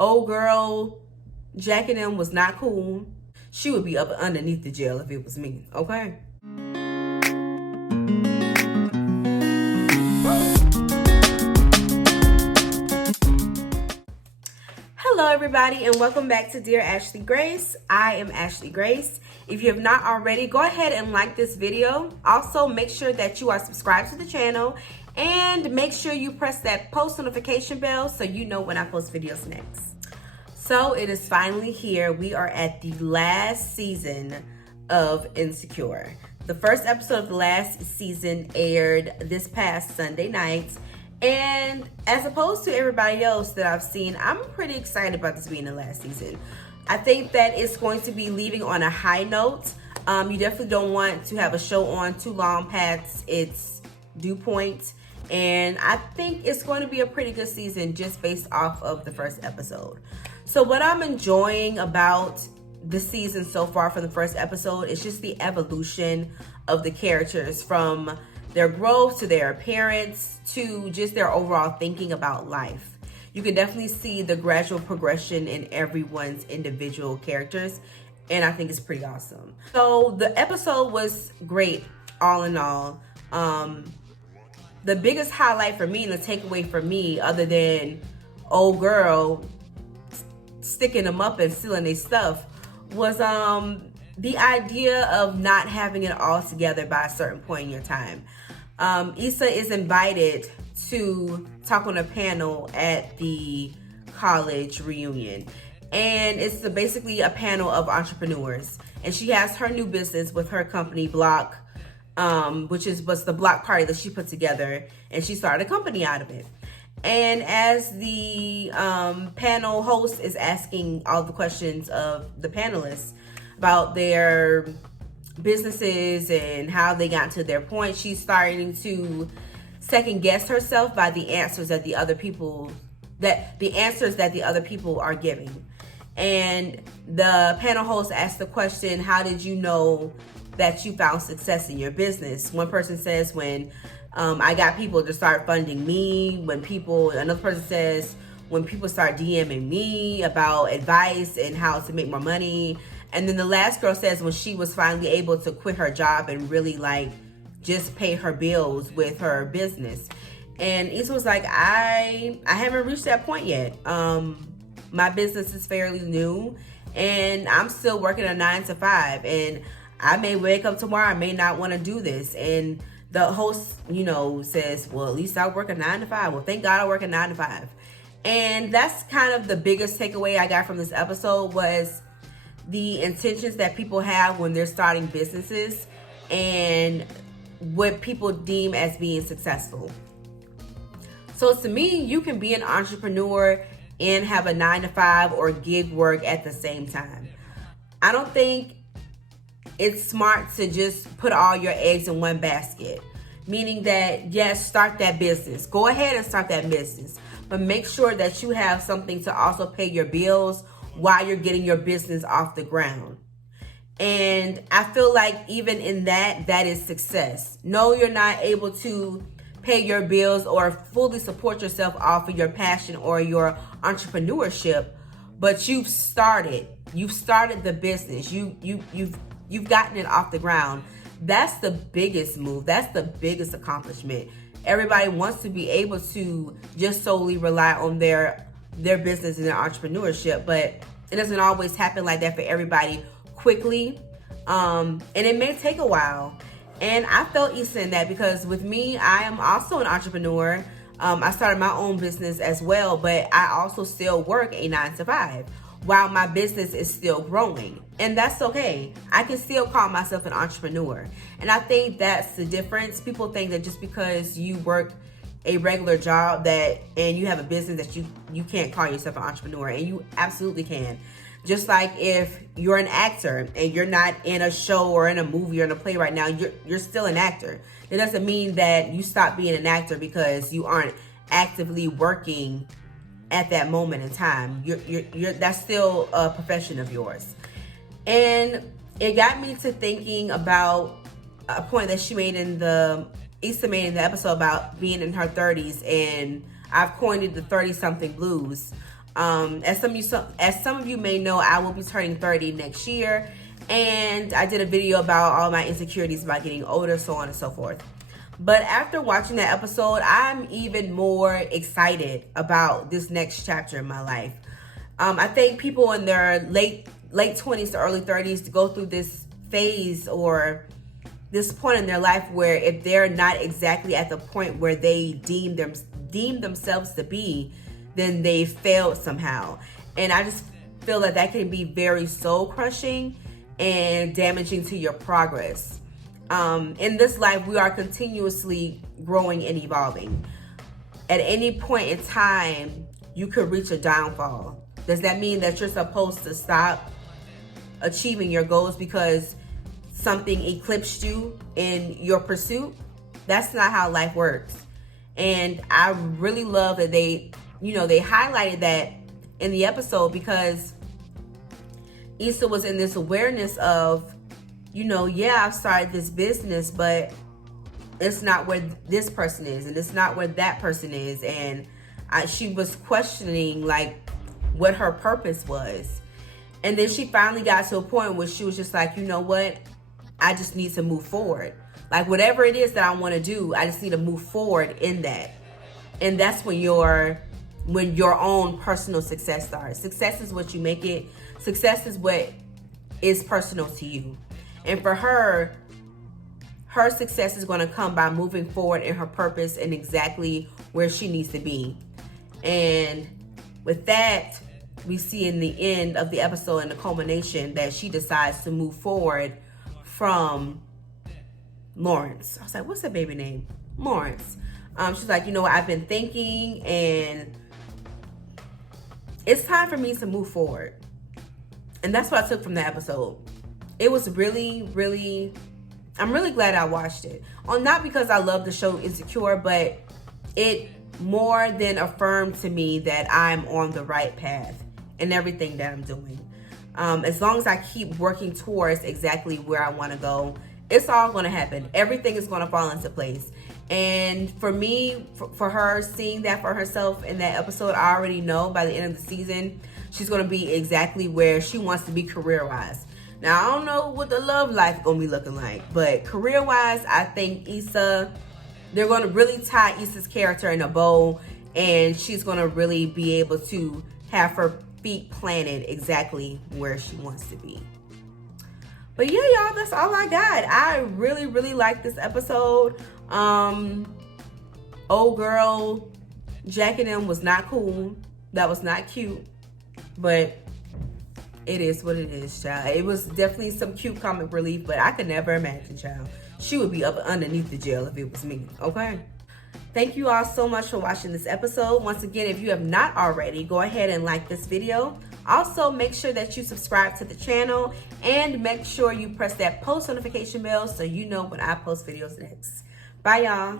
old girl jacking him was not cool, she would be up underneath the jail if it was me, okay? Hello everybody and welcome back to Dear Ashley Grace. I am Ashley Grace. If you have not already, go ahead and like this video. Also, make sure that you are subscribed to the channel and make sure you press that post notification bell so you know when I post videos next. So it is finally here. We are at the last season of Insecure. The first episode of the last season aired this past Sunday night. And as opposed to everybody else that I've seen, I'm pretty excited about this being the last season. I think that it's going to be leaving on a high note. You definitely don't want to have a show on too long past its due point. And I think it's going to be a pretty good season just based off of the first episode. So what I'm enjoying about the season so far from the first episode is just the evolution of the characters, from their growth to their appearance to just their overall thinking about life. You can definitely see the gradual progression in everyone's individual characters, and I think it's pretty awesome. So the episode was great all in all. The biggest highlight for me and the takeaway for me, other than old girl sticking them up and stealing their stuff, was the idea of not having it all together by a certain point in your time. Issa is invited to talk on a panel at the college reunion, and it's basically a panel of entrepreneurs, and she has her new business with her company Block, which was the block party that she put together, and she started a company out of it. And as the panel host is asking all the questions of the panelists about their businesses and how they got to their point, she's starting to second guess herself by the answers that the other people are giving. And the panel host asked the question, how did you know that you found success in your business? One person says, when I got people to start funding me. Another person says, when people start DMing me about advice and how to make more money. And then the last girl says, when she was finally able to quit her job and really just pay her bills with her business. And Issa was like, I haven't reached that point yet. My business is fairly new and I'm still working a 9 to 5, and I may wake up tomorrow, I may not want to do this. And the host, says, well, at least I work a 9 to 5. Well, thank God I work a 9 to 5. And that's kind of the biggest takeaway I got from this episode, was the intentions that people have when they're starting businesses and what people deem as being successful. So to me, you can be an entrepreneur and have a 9 to 5 or gig work at the same time. I don't think it's smart to just put all your eggs in one basket. Meaning that, yes, start that business. Go ahead and start that business. But make sure that you have something to also pay your bills while you're getting your business off the ground. And I feel like even in that is success. No, you're not able to pay your bills or fully support yourself off of your passion or your entrepreneurship, but you've started the business. You've gotten it off the ground. That's the biggest move. That's the biggest accomplishment. Everybody wants to be able to just solely rely on their business and their entrepreneurship, but it doesn't always happen like that for everybody quickly. And it may take a while. And I felt Issa in that, because with me, I am also an entrepreneur. I started my own business as well, but I also still work a 9 to 5 while my business is still growing. And that's okay. I can still call myself an entrepreneur. And I think that's the difference. People think that just because you work a regular job and you have a business that you can't call yourself an entrepreneur, and you absolutely can. Just like if you're an actor and you're not in a show or in a movie or in a play right now, you're still an actor. It doesn't mean that you stop being an actor because you aren't actively working at that moment in time. That's still a profession of yours. And it got me to thinking about a point that Issa made in the episode about being in her 30s, and I've coined it the 30-something blues. As some of you may know, I will be turning 30 next year, and I did a video about all my insecurities about getting older, so on and so forth. But after watching that episode, I'm even more excited about this next chapter in my life. I think people in their late 20s to early 30s to go through this phase or this point in their life where if they're not exactly at the point where they deem themselves to be, then they failed somehow. And I just feel that can be very soul crushing and damaging to your progress. In this life, we are continuously growing and evolving. At any point in time, you could reach a downfall. Does that mean that you're supposed to stop achieving your goals because something eclipsed you in your pursuit? That's not how life works. And I really love that they highlighted that in the episode, because Issa was in this awareness of, I've started this business, but it's not where this person is, and it's not where that person is. And she was questioning like what her purpose was. And then she finally got to a point where she was just like, you know what? I just need to move forward. Like whatever it is that I want to do, I just need to move forward in that. And that's when your own personal success starts. Success is what you make it. Success is what is personal to you. And for her success is going to come by moving forward in her purpose and exactly where she needs to be. And with that, we see in the end of the episode, in the culmination, that she decides to move forward from Lawrence. I was like, what's that baby name? Lawrence. She's like, I've been thinking, and it's time for me to move forward. And that's what I took from the episode. It was really, really, I'm really glad I watched it. Not because I love the show Insecure, but it more than affirmed to me that I'm on the right path in everything that I'm doing. As long as I keep working towards exactly where I want to go, it's all going to happen. Everything is going to fall into place. And for me, for her, seeing that for herself in that episode, I already know by the end of the season, she's going to be exactly where she wants to be career-wise. Now, I don't know what the love life is going to be looking like, but career-wise, I think Issa, they're going to really tie Issa's character in a bow, and she's going to really be able to have her feet planted exactly where she wants to be. But yeah, y'all, that's all I got. I really, really like this episode. Old girl Jack and them was not cool. That was not cute. But it is what it is, child. It was definitely some cute comic relief, but I could never imagine, child. She would be up underneath the jail if it was me, okay? Thank you all so much for watching this episode. Once again, if you have not already, go ahead and like this video. Also, make sure that you subscribe to the channel and make sure you press that post notification bell so you know when I post videos next. Bye, y'all.